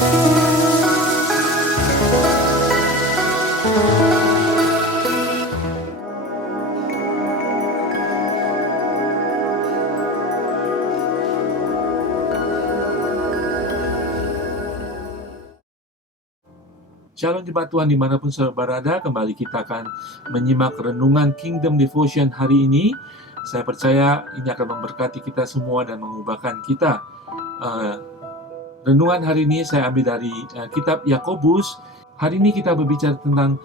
Shalom jemaat Tuhan dimanapun saudara berada, kembali kita akan menyimak renungan Kingdom Devotion hari ini. Saya percaya ini akan memberkati kita semua dan mengubahkan kita. Renungan hari ini saya ambil dari kitab Yakobus. Hari ini kita berbicara tentang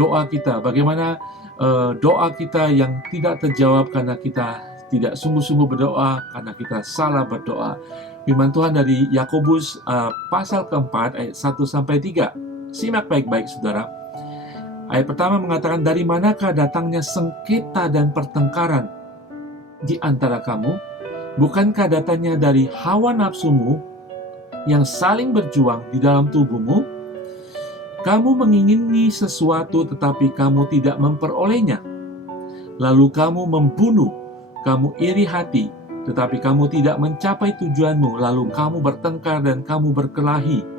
doa kita, bagaimana doa kita yang tidak terjawab karena kita tidak sungguh-sungguh berdoa, karena kita salah berdoa. Firman Tuhan dari Yakobus pasal keempat ayat 1-3. Simak baik-baik saudara. Ayat pertama mengatakan, dari manakah datangnya sengketa dan pertengkaran di antara kamu? Bukankah datangnya dari hawa nafsumu yang saling berjuang di dalam tubuhmu? Kamu mengingini sesuatu tetapi kamu tidak memperolehnya. Lalu kamu membunuh, kamu iri hati, tetapi kamu tidak mencapai tujuanmu. Lalu kamu bertengkar dan kamu berkelahi.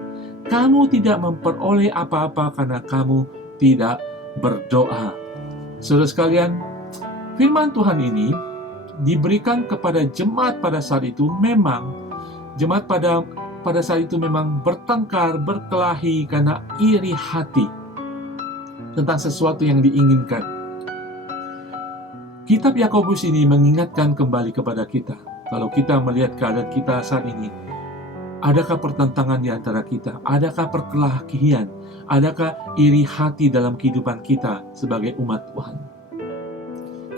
Kamu tidak memperoleh apa-apa karena kamu tidak berdoa. Saudara sekalian, firman Tuhan ini diberikan kepada jemaat pada saat itu. Memang jemaat pada saat itu memang bertengkar, berkelahi karena iri hati tentang sesuatu yang diinginkan. Kitab Yakobus ini mengingatkan kembali kepada kita, kalau kita melihat keadaan kita saat ini, adakah pertentangan di antara kita? Adakah perkelahian? Adakah iri hati dalam kehidupan kita sebagai umat Tuhan?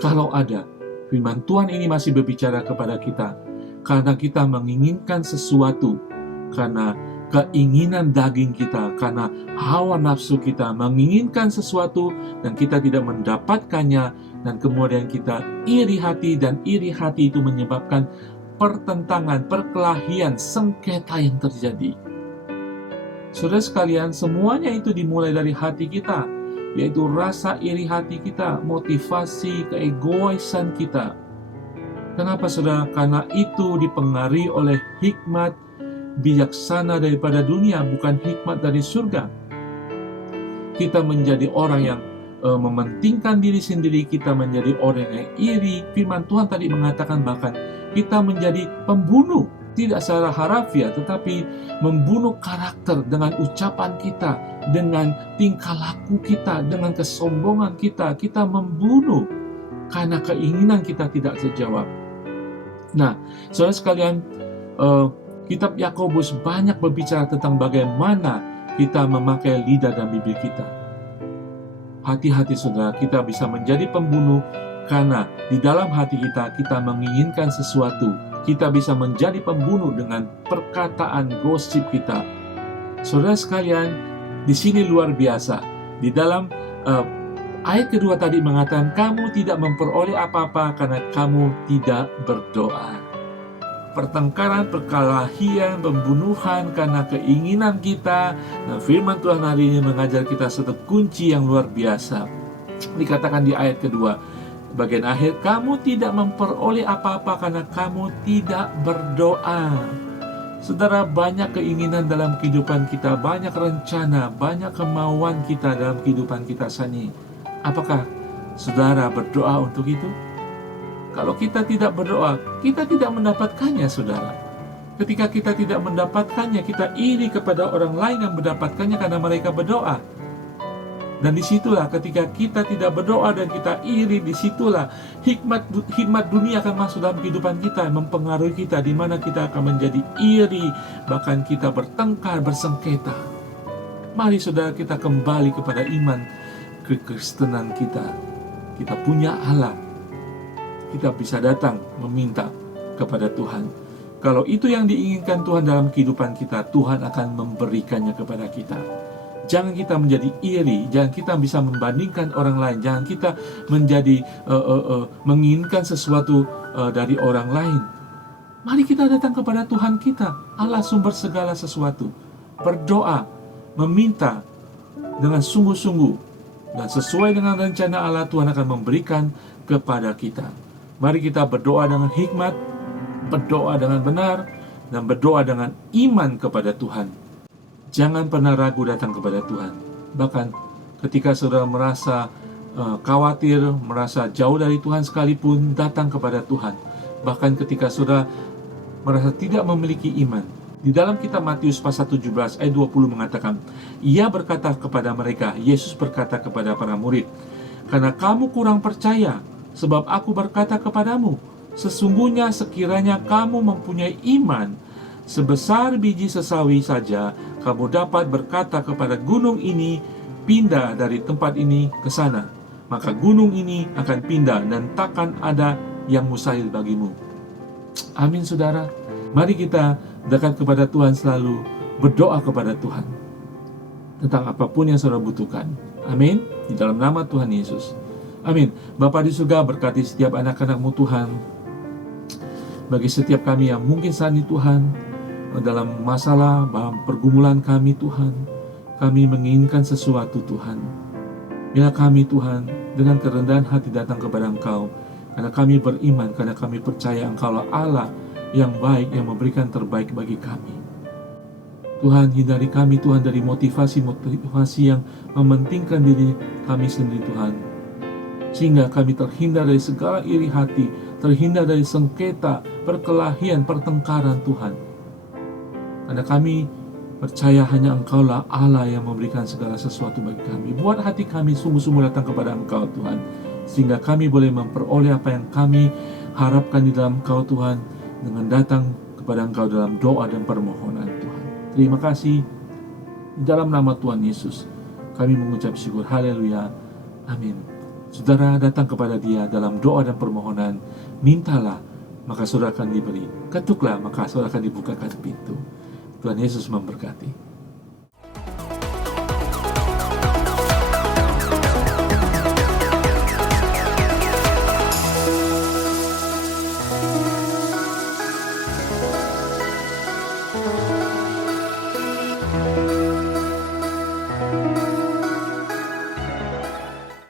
Kalau ada, firman Tuhan ini masih berbicara kepada kita, karena kita menginginkan sesuatu, karena keinginan daging kita, karena hawa nafsu kita menginginkan sesuatu dan kita tidak mendapatkannya, dan kemudian kita iri hati, dan iri hati itu menyebabkan pertentangan, perkelahian, sengketa yang terjadi. Saudara sekalian, semuanya itu dimulai dari hati kita, yaitu rasa iri hati kita, motivasi keegoisan kita. Kenapa saudara? Karena itu dipengaruhi oleh hikmat bijaksana daripada dunia, bukan hikmat dari surga. Kita menjadi orang yang mementingkan diri sendiri, kita menjadi orang yang iri. Firman Tuhan tadi mengatakan bahkan kita menjadi pembunuh, tidak secara harafiah, tetapi membunuh karakter dengan ucapan kita, dengan tingkah laku kita, dengan kesombongan kita. Kita membunuh karena keinginan kita tidak terjawab. Nah, saudara sekalian, kitab Yakobus banyak berbicara tentang bagaimana kita memakai lidah dan bibir kita. Hati-hati saudara, kita bisa menjadi pembunuh karena di dalam hati kita menginginkan sesuatu. Kita bisa menjadi pembunuh dengan perkataan gosip kita. Saudara sekalian, di sini luar biasa. Di dalam ayat kedua tadi mengatakan, kamu tidak memperoleh apa-apa karena kamu tidak berdoa. Pertengkaran, perkelahian, pembunuhan karena keinginan kita. Nah, firman Tuhan hari ini mengajar kita satu kunci yang luar biasa. Dikatakan di ayat kedua, bagian akhir, kamu tidak memperoleh apa-apa karena kamu tidak berdoa. Saudara, banyak keinginan dalam kehidupan kita, banyak rencana, banyak kemauan kita dalam kehidupan kita saat ini. Apakah saudara berdoa untuk itu? Kalau kita tidak berdoa, kita tidak mendapatkannya, saudara. Ketika kita tidak mendapatkannya, kita iri kepada orang lain yang mendapatkannya karena mereka berdoa. Dan disitulah ketika kita tidak berdoa dan kita iri, disitulah hikmat dunia akan masuk dalam kehidupan kita, mempengaruhi kita, di mana kita akan menjadi iri, bahkan kita bertengkar, bersengketa. Mari saudara, kita kembali kepada iman kekristenan kita. Kita punya Allah. Kita bisa datang meminta kepada Tuhan. Kalau itu yang diinginkan Tuhan dalam kehidupan kita, Tuhan akan memberikannya kepada kita. Jangan kita menjadi iri, jangan kita bisa membandingkan orang lain, jangan kita menjadi menginginkan sesuatu dari orang lain. Mari kita datang kepada Tuhan kita, Allah sumber segala sesuatu. Berdoa, meminta dengan sungguh-sungguh, dan sesuai dengan rencana Allah, Tuhan akan memberikan kepada kita. Mari kita berdoa dengan hikmat, berdoa dengan benar, dan berdoa dengan iman kepada Tuhan. Jangan pernah ragu datang kepada Tuhan. Bahkan ketika saudara merasa khawatir, merasa jauh dari Tuhan sekalipun, datang kepada Tuhan. Bahkan ketika saudara merasa tidak memiliki iman, di dalam kitab Matius pasal 17 ayat 20 mengatakan, Ia berkata kepada mereka, Yesus berkata kepada para murid, karena kamu kurang percaya, sebab aku berkata kepadamu, sesungguhnya sekiranya kamu mempunyai iman sebesar biji sesawi saja, kamu dapat berkata kepada gunung ini, pindah dari tempat ini ke sana, maka gunung ini akan pindah dan takkan ada yang mustahil bagimu. Amin, saudara. Mari kita dekat kepada Tuhan, selalu berdoa kepada Tuhan tentang apapun yang saudara butuhkan. Amin. Di dalam nama Tuhan Yesus. Amin. Bapa di surga, berkati setiap anak-anak-Mu Tuhan. Bagi setiap kami yang mungkin saat ini Tuhan, dalam masalah, dalam pergumulan kami Tuhan, kami menginginkan sesuatu Tuhan. Bila kami Tuhan, dengan kerendahan hati datang kepada Engkau, karena kami beriman, karena kami percaya Engkau Allah yang baik, yang memberikan terbaik bagi kami. Tuhan, hindari kami Tuhan dari motivasi-motivasi yang mementingkan diri kami sendiri Tuhan, sehingga kami terhindar dari segala iri hati, terhindar dari sengketa, perkelahian, pertengkaran Tuhan. Karena kami percaya hanya Engkaulah Allah yang memberikan segala sesuatu bagi kami. Buat hati kami sungguh-sungguh datang kepada Engkau Tuhan, sehingga kami boleh memperoleh apa yang kami harapkan di dalam Engkau Tuhan, dengan datang kepada Engkau dalam doa dan permohonan Tuhan. Terima kasih. Di dalam nama Tuhan Yesus kami mengucap syukur. Haleluya. Amin. Saudara datang kepada Dia dalam doa dan permohonan. Mintalah, maka saudara akan diberi. Ketuklah, maka saudara akan dibukakan pintu. Tuhan Yesus memberkati.